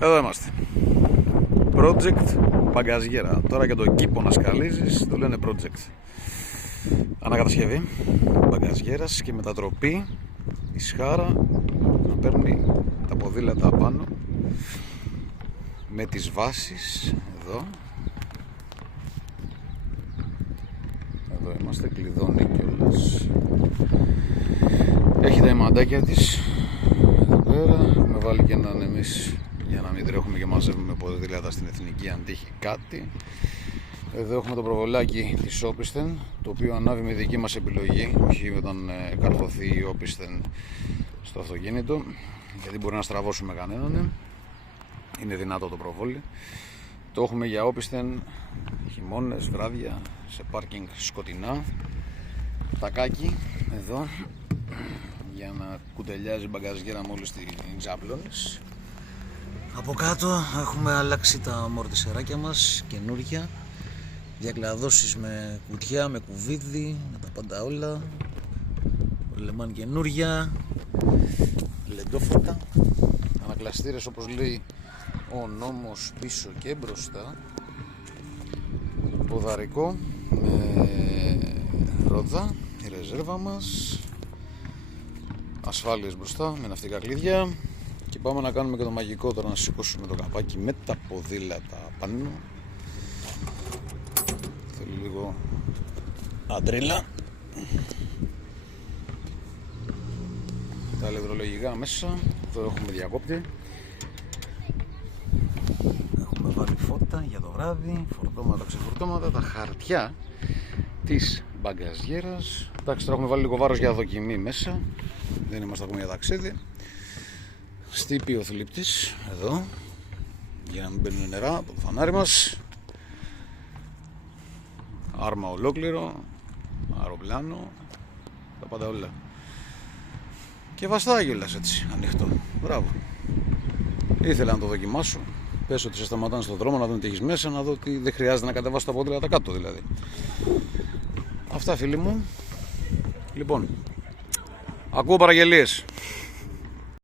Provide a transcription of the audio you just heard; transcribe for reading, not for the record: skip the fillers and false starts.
Εδώ είμαστε. Project μπαγκαζιέρα. Τώρα και τον κήπο να σκαλίζεις το λένε project. Ανακατασκευή μπαγκαζιέρας και μετατροπή η σχάρα να παίρνει τα ποδήλατα πάνω με τις βάσεις εδώ. Εδώ είμαστε, κλειδώνει κιόλας. Έχει τα ημαντάκια της εδώ πέρα. Έχουμε βάλει και έναν εμείς για να μην τρέχουμε και μαζεύουμε ποδήλατα στην εθνική αν τύχει κάτι. Εδώ έχουμε το προβολάκι της Όπισθεν, το οποίο ανάβει με δική μας επιλογή, όχι όταν καρδωθεί η Όπισθεν στο αυτοκίνητο, γιατί μπορεί να στραβώσουμε κανέναν. Είναι δυνατό το προβόλι. Το έχουμε για Όπισθεν χειμώνες, βράδια, σε πάρκινγκ σκοτεινά. Τακάκι εδώ για να κουτελιάζει η μπαγκαζιέρα μόλις την ξάπλωνες. Από κάτω έχουμε αλλάξει τα αμορτισεράκια μας, καινούρια. Διακλαδώσεις με κουτιά, με κουβίδι, με τα πάντα όλα. Λεμάν καινούρια, λεντόφωτα, ανακλαστήρες όπως λέει ο νόμος πίσω και μπροστά. Ποδαρικό με ρόδα, η ρεζέρβα μας. Ασφάλειες μπροστά με ναυτικά κλειδιά. Και πάμε να κάνουμε και το μαγικό τώρα, να σηκώσουμε το καπάκι με τα ποδήλατα πάνω. Θέλει λίγο αντρίλα. Τα ηλεκτρολογικά μέσα. Εδώ έχουμε διακόπτη. Έχουμε βάλει φώτα για το βράδυ, φορτώματα, ξεφορτώματα, τα χαρτιά της μπαγκαζιέρας. Εντάξει, τώρα έχουμε βάλει λίγο βάρος για δοκιμή μέσα. Δεν είμαστε ακόμα για ταξίδι. Στύπη ο θλίπτης εδώ για να μην μπαίνουν νερά από το φανάρι μας. Άρμα ολόκληρο, αεροπλάνο, τα πάντα όλα. Και βαστάκι κιόλας έτσι, ανοιχτό. Μπράβο. Ήθελα να το δοκιμάσω. Πες ότι σε σταματάνε στον δρόμο να δουν τι έχεις μέσα, να δω ότι δεν χρειάζεται να κατεβάσω τα πόδια κάτω δηλαδή. Αυτά φίλοι μου. Λοιπόν, ακούω παραγγελίες.